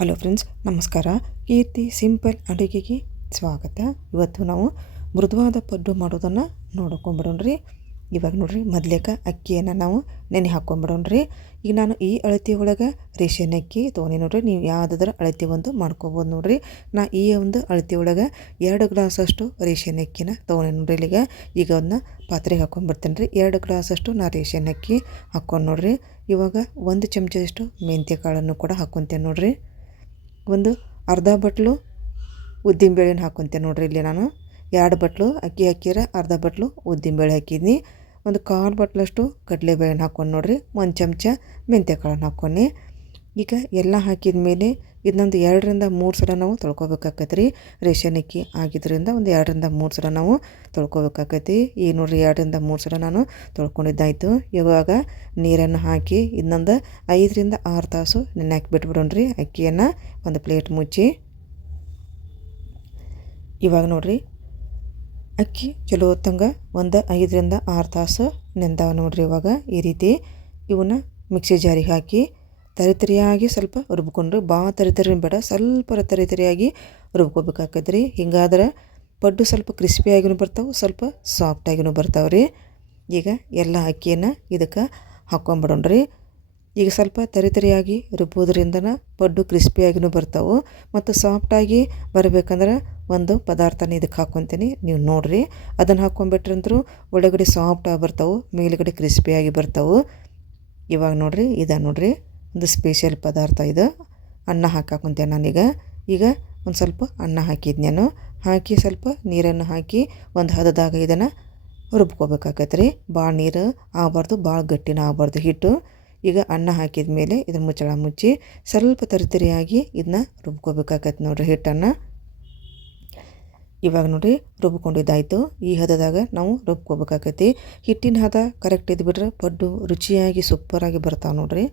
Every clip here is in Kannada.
ಹಲೋ ಫ್ರೆಂಡ್ಸ್ ನಮಸ್ಕಾರ. ಕೀರ್ತಿ ಸಿಂಪಲ್ ಅಡುಗೆಗೆ ಸ್ವಾಗತ. ಇವತ್ತು ನಾವು ಮೃದುವಾದ ಪಡ್ಡು ಮಾಡೋದನ್ನು ನೋಡ್ಕೊಂಬಿಡೋಣ್ರಿ. ಇವಾಗ ನೋಡ್ರಿ, ಮೊದ್ಲೇಕ ಅಕ್ಕಿಯನ್ನು ನಾವು ನೆನೆ ಹಾಕ್ಕೊಂಬಿಡೋಣ್ರಿ ಈಗ ನಾನು ಈ ಅಳತಿ ಒಳಗೆ ರೇಷನ್ ಅಕ್ಕಿ ತೊಗೊಂಡಿ ನೋಡ್ರಿ. ನೀವು ಯಾವುದಾದ್ರೂ ಅಳತಿ ಒಂದು ಮಾಡ್ಕೊಬೋದು ನೋಡ್ರಿ. ನಾ ಈ ಒಂದು ಅಳತಿ ಒಳಗೆ ಎರಡು ಗ್ಲಾಸಷ್ಟು ರೇಷನ್ ಅಕ್ಕಿನ ತೊಗೊಂಡೆ ನೋಡ್ರಿ ಇಲ್ಲಿಗ. ಈಗ ಅದನ್ನ ಪಾತ್ರೆಗೆ ಹಾಕ್ಕೊಂಡ್ಬಿಡ್ತೇನೆ ರೀ ಎರಡು ಗ್ಲಾಸಷ್ಟು ನಾ ರೇಷನ್ ಅಕ್ಕಿ ಹಾಕ್ಕೊಂಡು ನೋಡ್ರಿ. ಇವಾಗ ಒಂದು ಚಮಚದಷ್ಟು ಮೆಂತ್ಯ ಕಾಳನ್ನು ಕೂಡ ಹಾಕ್ಕೊತೇನೆ ನೋಡ್ರಿ. ಒಂದು ಅರ್ಧ ಬಟ್ಲು ಉದ್ದಿನ ಬೇಳೆನ ಹಾಕ್ಕೊಂತೆ ನೋಡ್ರಿ ಇಲ್ಲಿ ನಾನು. ಎರಡು ಬಟ್ಲು, ಅಕ್ಕಿ ಹಾಕಿರ ಅರ್ಧ ಬಟ್ಲು ಉದ್ದಿನ ಬೇಳೆ ಹಾಕಿದ್ನಿ. ಒಂದು ಕಾಲು ಬಟ್ಲಷ್ಟು ಕಡಲೆಬೇಳೆನ ಹಾಕ್ಕೊಂಡು ನೋಡ್ರಿ. ಒಂದು ಚಮಚ ಮೆಂತ್ಯ ಕಾಳನ್ನ ಹಾಕ್ಕೊಂಡು ಈಗ ಎಲ್ಲ ಹಾಕಿದ ಮೇಲೆ ಇದನ್ನೊಂದು ಎರಡರಿಂದ ಮೂರು ಸಲ ನಾವು ತೊಳ್ಕೊಬೇಕಾಕೈತೆ ರೀ ರೇಷನ್ ಅಕ್ಕಿ ಆಗಿದ್ದರಿಂದ ಒಂದು ಎರಡರಿಂದ ಮೂರು ಸಲ ನಾವು ತೊಳ್ಕೊಬೇಕಾಕೈತಿ ಈ ನೋಡಿರಿ, ಎರಡರಿಂದ ಮೂರು ಸಲ ನಾನು ತೊಳ್ಕೊಂಡಿದ್ದಾಯಿತು. ಇವಾಗ ನೀರನ್ನು ಹಾಕಿ ಇನ್ನೊಂದು ಐದರಿಂದ ಆರು ತಾಸು ನೆನೆ ಬಿಟ್ಬಿಡೋಣ ರೀ ಅಕ್ಕಿಯನ್ನು ಒಂದು ಪ್ಲೇಟ್ ಮುಚ್ಚಿ. ಇವಾಗ ನೋಡಿರಿ, ಅಕ್ಕಿ ಚಲೋ ಹೊತ್ತಂಗೆ ಒಂದು ಐದರಿಂದ ಆರು ತಾಸು ನೆಂದಾವ ನೋಡ್ರಿ ಇವಾಗ ಈ ರೀತಿ. ಇವನ್ನ ಮಿಕ್ಸಿ ಜಾರಿಗೆ ಹಾಕಿ ತರಿತರಿಯಾಗಿ ಸ್ವಲ್ಪ ರುಬ್ಕೊಂಡ್ರೆ ಭಾಳ ತರಿತರಿ ಬೇಡ, ಸ್ವಲ್ಪ ತರಿತರಿಯಾಗಿ ರುಬ್ಕೋಬೇಕಾಕೈತೆ ರೀ ಹಿಂಗಾದ್ರೆ ಪಡ್ಡು ಸ್ವಲ್ಪ ಕ್ರಿಸ್ಪಿಯಾಗಿನೂ ಬರ್ತಾವೆ, ಸ್ವಲ್ಪ ಸಾಫ್ಟಾಗಿನೂ ಬರ್ತಾವೆ ರೀ. ಈಗ ಎಲ್ಲ ಅಕ್ಕಿಯನ್ನು ಇದಕ್ಕೆ ಹಾಕ್ಕೊಂಬಿಡೋಣ್ರಿ. ಈಗ ಸ್ವಲ್ಪ ತರಿತರಿಯಾಗಿ ರುಬ್ಬೋದ್ರಿಂದನ ಪಡ್ಡು ಕ್ರಿಸ್ಪಿಯಾಗಿನೂ ಬರ್ತಾವೆ. ಮತ್ತು ಸಾಫ್ಟಾಗಿ ಬರಬೇಕಂದ್ರೆ ಒಂದು ಪದಾರ್ಥನ ಇದಕ್ಕೆ ಹಾಕ್ಕೊತೀನಿ. ನೀವು ನೋಡಿರಿ, ಅದನ್ನು ಹಾಕ್ಕೊಂಬಿಟ್ರಂದ್ರೂ ಒಳಗಡೆ ಸಾಫ್ಟಾಗಿ ಬರ್ತಾವೆ, ಮೇಲುಗಡೆ ಕ್ರಿಸ್ಪಿಯಾಗಿ ಬರ್ತಾವೆ. ಇವಾಗ ನೋಡಿರಿ, ಇದ ನೋಡಿರಿ. ಒಂದು ಸ್ಪೆಷಲ್ ಪದಾರ್ಥ ಇದು. ಅನ್ನ ಹಾಕಾಕುಂತೆ ನಾನೀಗ ಈಗ. ಒಂದು ಸ್ವಲ್ಪ ಅನ್ನ ಹಾಕಿದ್ದು ನಾನು. ಹಾಕಿ ಸ್ವಲ್ಪ ನೀರನ್ನು ಹಾಕಿ ಒಂದು ಹದದಾಗ ಇದನ್ನು ರುಬ್ಕೋಬೇಕಾಗತ್ತೆ ರೀ ಭಾಳ ನೀರು ಆಗಬಾರ್ದು ಭಾಳ ಗಟ್ಟಿನ ಆಗಬಾರ್ದು ಹಿಟ್ಟು. ಈಗ ಅನ್ನ ಹಾಕಿದ ಮೇಲೆ ಇದನ್ನು ಮುಚ್ಚಳ ಮುಚ್ಚಿ ಸ್ವಲ್ಪ ತರಿತರಿಯಾಗಿ ಇದನ್ನ ರುಬ್ಕೋಬೇಕಾಗತ್ತೆ ನೋಡ್ರಿ ಹಿಟ್ಟನ್ನು. ಇವಾಗ ನೋಡಿರಿ ರುಬ್ಕೊಂಡಿದ್ದಾಯಿತು. ಈ ಹದದಾಗ ನಾವು ರುಬ್ಕೋಬೇಕಾಕೈತಿ ಹಿಟ್ಟಿನ ಹದ ಕರೆಕ್ಟ್ ಇದ್ಬಿಟ್ರೆ ಪಡ್ಡು ರುಚಿಯಾಗಿ ಸೂಪರಾಗಿ ಬರ್ತಾವೆ ನೋಡಿರಿ.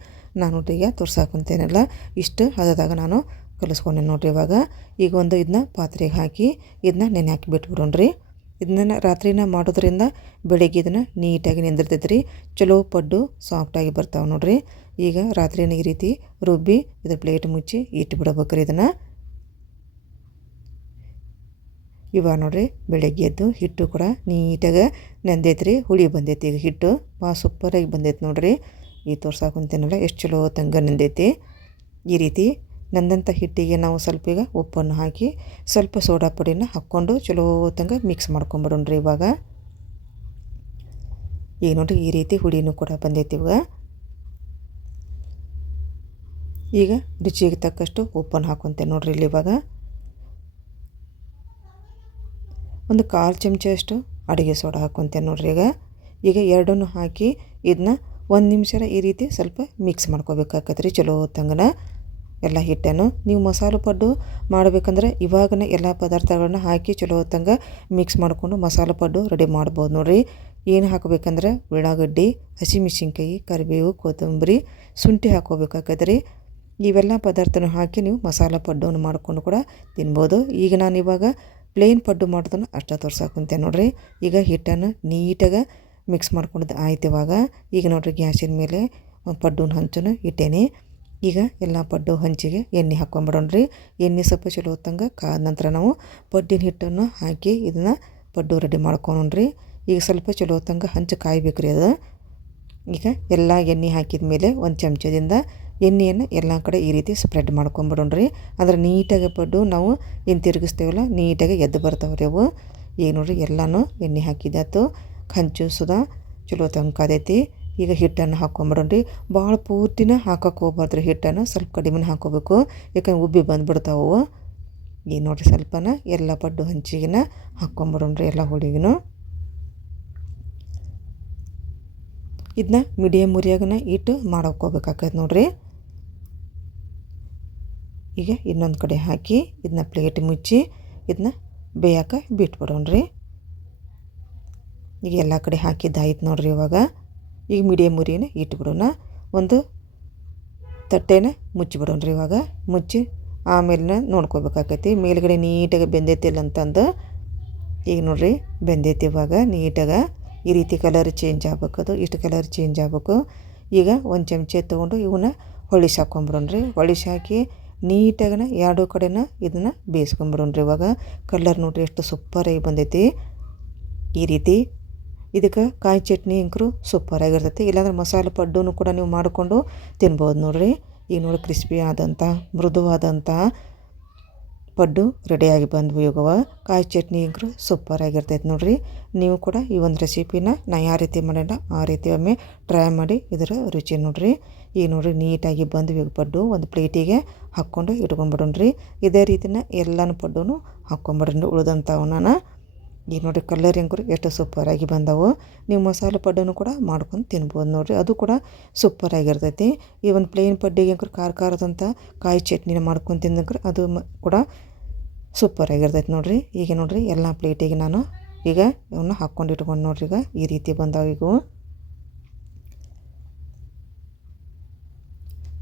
ನಾನು ಈಗ ತೋರ್ಸಾಕೊಂತೇನಲ್ಲ, ಇಷ್ಟು ಹದದಾಗ ನಾನು ಕಲಿಸ್ಕೊಂಡೆ ನೋಡಿರಿ ಇವಾಗ. ಈಗ ಒಂದು ಇದನ್ನ ಪಾತ್ರೆಗೆ ಹಾಕಿ, ಇದನ್ನ ನೆನೆ ಹಾಕಿ ಬಿಟ್ಬಿಡೋಣ್ರಿ. ಇದನ್ನ ರಾತ್ರಿನ ಮಾಡೋದ್ರಿಂದ ಬೆಳಗ್ಗೆ ಇದನ್ನು ನೀಟಾಗಿ ನೆಂದಿರ್ತೈತೆ ಚಲೋ ಪಡ್ಡು ಸಾಫ್ಟಾಗಿ ಬರ್ತಾವೆ ನೋಡಿರಿ. ಈಗ ರಾತ್ರಿನ ಈ ರೀತಿ ರುಬ್ಬಿ ಇದ್ರ ಪ್ಲೇಟ್ ಮುಚ್ಚಿ ಇಟ್ಟು ಬಿಡಬೇಕ್ರಿ ಇದನ್ನು. ಇವಾಗ ನೋಡಿರಿ ಬೆಳಗ್ಗೆ ಎದ್ದು ಹಿಟ್ಟು ಕೂಡ ನೀಟಾಗಿ ನೆಂದೈತೆ ಹುಳಿ ಬಂದೈತಿ ಈಗ ಹಿಟ್ಟು. ಭಾಳ ಸೂಪರಾಗಿ ಬಂದೈತೆ ನೋಡಿರಿ. ಈ ತೋರ್ಸಾಕೊಂತೇನಲ್ಲ ಎಷ್ಟು ಚಲೋ ತಂಗ ನಿಂದೈತಿ ಈ ರೀತಿ ನಂದಂಥ ಹಿಟ್ಟಿಗೆ ನಾವು ಸ್ವಲ್ಪ ಈಗ ಉಪ್ಪನ್ನು ಹಾಕಿ ಸ್ವಲ್ಪ ಸೋಡಾ ಪುಡಿನ ಹಾಕ್ಕೊಂಡು ಚಲೋ ತಂಗ ಮಿಕ್ಸ್ ಮಾಡ್ಕೊಂಬಿಡೋಣ್ರಿ ಇವಾಗ. ಈಗ ನೋಡಿರಿ ಈ ರೀತಿ ಹುಡಿನೂ ಕೂಡ ಬಂದೈತಿ ಇವಾಗ. ಈಗ ರುಚಿಗೆ ತಕ್ಕಷ್ಟು ಉಪ್ಪನ್ನು ಹಾಕೊತೇವೆ ನೋಡ್ರಿ ಇಲ್ಲಿ ಇವಾಗ. ಒಂದು ಕಾಲು ಚಮಚ ಅಷ್ಟು ಅಡುಗೆ ಸೋಡಾ ಹಾಕ್ಕೊತೇನೆ ನೋಡ್ರಿ ಈಗ. ಈಗ ಎರಡನ್ನೂ ಹಾಕಿ ಇದನ್ನ ಒಂದು ನಿಮಿಷ ಈ ರೀತಿ ಸ್ವಲ್ಪ ಮಿಕ್ಸ್ ಮಾಡ್ಕೋಬೇಕಾಗತ್ತೆ ರೀ. ಚಲೋ ಹೊತ್ತಂಗನ ಎಲ್ಲ ಹಿಟ್ಟನ್ನು ನೀವು ಮಸಾಲೆ ಪಡ್ಡು ಮಾಡಬೇಕಂದ್ರೆ ಇವಾಗನ ಎಲ್ಲ ಪದಾರ್ಥಗಳನ್ನ ಹಾಕಿ ಚಲೋ ಹೊತ್ತಂಗೆ ಮಿಕ್ಸ್ ಮಾಡಿಕೊಂಡು ಮಸಾಲೆ ಪಡ್ಡು ರೆಡಿ ಮಾಡ್ಬೋದು ನೋಡಿರಿ. ಏನು ಹಾಕಬೇಕಂದ್ರೆ ಉಳ್ಳಾಗಡ್ಡಿ, ಹಸಿಮೆಣ್ಸಿನ್ಕಾಯಿ, ಕರಿಬೇವು, ಕೊತ್ತಂಬರಿ, ಶುಂಠಿ ಹಾಕೋಬೇಕಾಗತ್ತೆ ರೀ. ಇವೆಲ್ಲ ಪದಾರ್ಥನ ಹಾಕಿ ನೀವು ಮಸಾಲೆ ಪಡ್ಡವನ್ನು ಮಾಡ್ಕೊಂಡು ಕೂಡ ತಿನ್ಬೋದು. ಈಗ ನಾನು ಇವಾಗ ಪ್ಲೇನ್ ಪಡ್ಡು ಮಾಡೋದನ್ನು ಅಷ್ಟೇ ತೋರ್ಸಾಕುಂತೆ ನೋಡಿರಿ. ಈಗ ಹಿಟ್ಟನ್ನು ನೀಟಾಗಿ ಮಿಕ್ಸ್ ಮಾಡ್ಕೊಂಡಿದ್ದು ಆಯ್ತು ಇವಾಗ. ಈಗ ನೋಡಿರಿ ಗ್ಯಾಸಿನ ಮೇಲೆ ಒಂದು ಪಡ್ಡುನ ಹಂಚನ್ನು ಇಟ್ಟೇನೆ. ಈಗ ಎಲ್ಲ ಪಡ್ಡು ಹಂಚಿಗೆ ಎಣ್ಣೆ ಹಾಕ್ಕೊಂಬಿಡೋಣ್ರಿ ಎಣ್ಣೆ ಸ್ವಲ್ಪ ಚಲೋ ಹೊತ್ತಂಗೆ ಕಾದ ನಂತರ ನಾವು ಪಡ್ಡಿನ ಹಿಟ್ಟನ್ನು ಹಾಕಿ ಇದನ್ನು ಪಡ್ಡು ರೆಡಿ ಮಾಡ್ಕೊಳ್ರಿ ಈಗ ಸ್ವಲ್ಪ ಚಲೋ ಹೊತ್ತಂಗೆ ಹಂಚು ಕಾಯ್ಬೇಕು ರೀ ಅದು. ಈಗ ಎಲ್ಲ ಎಣ್ಣೆ ಹಾಕಿದ ಮೇಲೆ ಒಂದು ಚಮಚದಿಂದ ಎಣ್ಣೆಯನ್ನು ಎಲ್ಲ ಕಡೆ ಈ ರೀತಿ ಸ್ಪ್ರೆಡ್ ಮಾಡ್ಕೊಂಬಿಡೋಣ್ರಿ ಅಂದ್ರೆ ನೀಟಾಗಿ ಪಡ್ಡು ನಾವು ಏನು ತಿರುಗಿಸ್ತೇವಲ್ಲ ನೀಟಾಗಿ ಎದ್ದು ಬರ್ತಾವ್ರಿ ಅವು. ಈಗ ನೋಡಿರಿ ಎಲ್ಲನೂ ಎಣ್ಣೆ ಹಾಕಿದ್ದಾತು ಹಂಚು ಸುದ ಚಲೋ ತಂಕಾದೈತಿ. ಈಗ ಹಿಟ್ಟನ್ನು ಹಾಕ್ಕೊಂಬಿಡೋಣ್ರಿ ಭಾಳ ಪೂರ್ತಿನ ಹಾಕಕ್ಕೆ ಹೋಗ್ಬಾರ್ದು ಹಿಟ್ಟನ್ನು. ಸ್ವಲ್ಪ ಕಡಿಮೆನ ಹಾಕೋಬೇಕು. ಯಾಕಂದ್ರೆ ಉಬ್ಬಿ ಬಂದುಬಿಡ್ತಾವೆ ಈಗ ನೋಡಿರಿ ಸ್ವಲ್ಪನ ಎಲ್ಲ ಪಡ್ಡು ಹಂಚಿಗೆನ ಹಾಕ್ಕೊಂಬಿಡೋಣ್ರಿ ಎಲ್ಲ ಹುಡುಗಿನೂ ಇದನ್ನ ಮೀಡಿಯಮ್ ಉರಿಯಾಗನ ಇಟ್ಟು ಮಾಡೋಕ್ಕೋಗ್ಬೇಕಾಕೈತೆ ನೋಡಿರಿ. ಈಗ ಇನ್ನೊಂದು ಕಡೆ ಹಾಕಿ ಇದನ್ನ ಪ್ಲೇಟ್ ಮುಚ್ಚಿ ಇದನ್ನ ಬೇಯಕ್ಕೆ ಬಿಟ್ಬಿಡೋಣ್ರಿ. ಈಗ ಎಲ್ಲ ಕಡೆ ಹಾಕಿದ್ದಾಯ್ತು ನೋಡ್ರಿ ಇವಾಗ. ಈಗ ಮೀಡಿಯಮ್ ಉರಿನ ಇಟ್ಬಿಡೋಣ. ಒಂದು ತಟ್ಟೆನ ಮುಚ್ಚಿಬಿಡೋಣ್ರಿ ಇವಾಗ. ಮುಚ್ಚಿ ಆಮೇಲೆ ನೋಡ್ಕೋಬೇಕಾಕೈತಿ. ಮೇಲ್ಗಡೆ ನೀಟಾಗಿ ಬೆಂದೈತಿಲ್ಲ ಅಂತಂದು ಈಗ ನೋಡ್ರಿ ಬೆಂದೈತಿ ಇವಾಗ ನೀಟಾಗಿ. ಈ ರೀತಿ ಕಲರ್ ಚೇಂಜ್ ಆಗ್ಬೇಕದು ಇಷ್ಟು ಕಲರ್ ಚೇಂಜ್ ಆಗ್ಬೇಕು. ಈಗ ಒಂದು ಚಮಚ ತೊಗೊಂಡು ಇವನ್ನ ಹೊಳಿಸಿ ಹಾಕ್ಕೊಂಬಿಡೋಣ್ರಿ ಹೊಳಿಸಿ ಹಾಕಿ ನೀಟಾಗಿನ ಎರಡು ಕಡೆನ ಇದನ್ನು ಬೇಯಿಸ್ಕೊಂಬಿಡೋಣ್ರಿ ಇವಾಗ. ಕಲರ್ ನೋಡ್ರಿ ಎಷ್ಟು ಸೂಪರಾಗಿ ಬಂದೈತಿ. ಈ ರೀತಿ ಇದಕ್ಕೆ ಕಾಯಿ ಚಟ್ನಿ ಅಂಕರು ಸೂಪರಾಗಿರ್ತೈತಿ ಇಲ್ಲಾಂದ್ರೆ ಮಸಾಲೆ ಪಡ್ಡೂ ಕೂಡ ನೀವು ಮಾಡಿಕೊಂಡು ತಿನ್ಬೋದು ನೋಡಿರಿ. ಈಗ ನೋಡಿ ಕ್ರಿಸ್ಪಿ ಆದಂಥ, ಮೃದುವಾದಂಥ ಪಡ್ಡು ರೆಡಿಯಾಗಿ ಬಂದ್ವು ಯೋಗವ ಕಾಯಿ ಚಟ್ನಿ ಅಂಕರು ಸೂಪರಾಗಿರ್ತೈತೆ ನೋಡಿರಿ. ನೀವು ಕೂಡ ಈ ಒಂದು ರೆಸಿಪಿನ ನಾ ಯಾವ ರೀತಿ ಮಾಡೋಣ ಆ ರೀತಿ ಒಮ್ಮೆ ಟ್ರೈ ಮಾಡಿ ಇದರ ರುಚಿ ನೋಡಿರಿ. ಈಗ ನೋಡ್ರಿ ನೀಟಾಗಿ ಈಗ ಪಡ್ಡು ಒಂದು ಪ್ಲೇಟಿಗೆ ಹಾಕ್ಕೊಂಡು ಇಟ್ಕೊಂಡ್ಬಿಡೋಣ್ರಿ ಇದೇ ರೀತಿನ ಎಲ್ಲನೂ ಪಡ್ಡು ಹಾಕ್ಕೊಂಬಿಡ್ರಿ. ಉಳಿದಂಥವನ್ನ ಈಗ ನೋಡಿರಿ ಕಲರ್ ಎಷ್ಟು ಸೂಪರಾಗಿ ಬಂದವು. ನೀವು ಮಸಾಲೆ ಪಡ್ಡನ್ನು ಕೂಡ ಮಾಡ್ಕೊಂಡು ತಿನ್ಬೋದು ನೋಡಿರಿ. ಅದು ಕೂಡ ಸೂಪರಾಗಿರ್ತೈತಿ ಈ ಒಂದು ಪ್ಲೇನ್ ಪಡ್ಡಿಗೆ ಅಂಕರು ಖಾರ ಖಾರದಂಥ ಕಾಯಿ ಚಟ್ನಿನ ಮಾಡ್ಕೊಂಡು ತಿಂದಂಕ್ರೆ ಅದು ಕೂಡ ಸೂಪರಾಗಿರ್ತೈತಿ ನೋಡಿರಿ. ಈಗ ನೋಡಿರಿ ಎಲ್ಲ ಪ್ಲೇಟಿಗೆ ನಾನು ಈಗ ಇವನ್ನ ಹಾಕ್ಕೊಂಡು ಇಟ್ಕೊಂಡು ನೋಡಿರಿ ಈಗ ಈ ರೀತಿ ಬಂದಾವ ಈಗ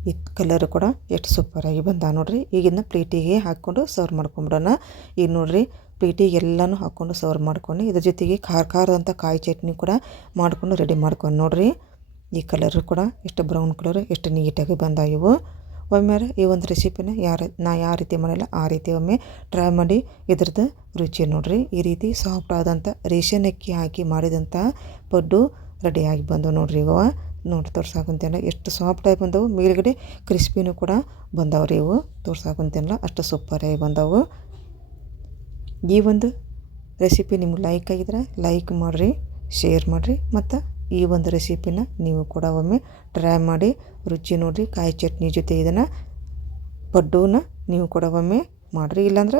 ಈ ಕಲರ್ ಕೂಡ ಎಷ್ಟು ಸೂಪರಾಗಿ ಬಂದ ನೋಡಿರಿ. ಈಗಿನ ಪ್ಲೇಟಿಗೆ ಹಾಕ್ಕೊಂಡು ಸರ್ವ್ ಮಾಡ್ಕೊಂಬಿಡೋಣ. ಈಗ ನೋಡ್ರಿ ಪ್ಲೇಟಿಗೆ ಎಲ್ಲನೂ ಹಾಕ್ಕೊಂಡು ಸರ್ವ್ ಮಾಡ್ಕೊಂಡು ಇದ್ರ ಜೊತೆಗೆ ಖಾರ ಖಾರದಂಥ ಕಾಯಿ ಚಟ್ನಿ ಕೂಡ ಮಾಡ್ಕೊಂಡು ರೆಡಿ ಮಾಡ್ಕೊಂಡು ನೋಡಿರಿ. ಈ ಕಲರ್ ಕೂಡ ಎಷ್ಟು ಬ್ರೌನ್ ಕಲರ್ ಎಷ್ಟು ನೀಟಾಗಿ ಬಂದ ಇವು ಒಮ್ಮೆ ಈ ಒಂದು ರೆಸಿಪಿನ ಯಾರು, ನಾ ಯಾವ ರೀತಿ ಮಾಡಲ್ಲ, ಆ ರೀತಿ ಒಮ್ಮೆ ಟ್ರೈ ಮಾಡಿ ಇದ್ರದ್ದು ರುಚಿ ನೋಡಿರಿ. ಈ ರೀತಿ ಸಾಫ್ಟ್ ಆದಂಥ ರೇಷನ್ ಅಕ್ಕಿ ಹಾಕಿ ಮಾಡಿದಂಥ ಪಡ್ಡು ರೆಡಿಯಾಗಿ ಬಂದವು ನೋಡಿರಿ ಇವ. ನೋಡಿ ತೋರ್ಸಾಕಂತೇನಲ್ಲ, ಎಷ್ಟು ಸಾಫ್ಟಾಗಿ ಬಂದವು. ಮೇಲುಗಡೆ ಕ್ರಿಸ್ಪಿನೂ ಕೂಡ ಬಂದವ್ರಿ ಇವು. ತೋರ್ಸಾಕಂತೇನಲ್ಲ, ಅಷ್ಟು ಸೂಪರಾಗಿ ಬಂದವು. ಈ ಒಂದು ರೆಸಿಪಿ ನಿಮ್ಗೆ ಲೈಕ್ ಆಗಿದ್ರೆ ಲೈಕ್ ಮಾಡಿರಿ ಶೇರ್ ಮಾಡಿರಿ, ಮತ್ತು ಈ ಒಂದು ರೆಸಿಪಿನ ನೀವು ಕೂಡ ಒಮ್ಮೆ ಟ್ರೈ ಮಾಡಿ, ರುಚಿ ನೋಡಿರಿ, ಕಾಯಿ ಚಟ್ನಿ ಜೊತೆ ಇದನ್ನು ಪಡ್ಡೂನ ನೀವು ಕೂಡ ಒಮ್ಮೆ ಮಾಡಿರಿ. ಇಲ್ಲಾಂದ್ರೆ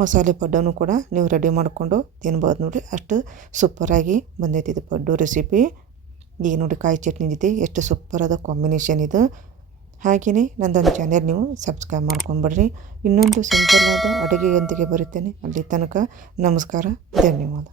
ಮಸಾಲೆ ಪಡ್ಡೂ ಕೂಡ ನೀವು ರೆಡಿ ಮಾಡಿಕೊಂಡು ತಿನ್ಬೋದು ನೋಡಿರಿ. ಅಷ್ಟು ಸೂಪರಾಗಿ ಬಂದೈತಿ ಇದು ಪಡ್ಡು ರೆಸಿಪಿ ಈಗ ನೋಡಿ ಕಾಯಿ ಚಟ್ನಿ ಜೊತೆ ಎಷ್ಟು ಸೂಪರಾದ ಕಾಂಬಿನೇಷನ್ ಇದು. ಹಾಗೆಯೇ ನಂದೊಂದು ಚಾನೆಲ್ ನೀವು ಸಬ್ಸ್ಕ್ರೈಬ್ ಮಾಡ್ಕೊಂಬಿಡ್ರಿ ಇನ್ನೊಂದು ಸಿಂಪಲ್ ಆದ ಅಡುಗೆಯೊಂದಿಗೆ ಬರುತ್ತೇನೆ. ಅಲ್ಲಿ ತನಕ ನಮಸ್ಕಾರ, ಧನ್ಯವಾದ.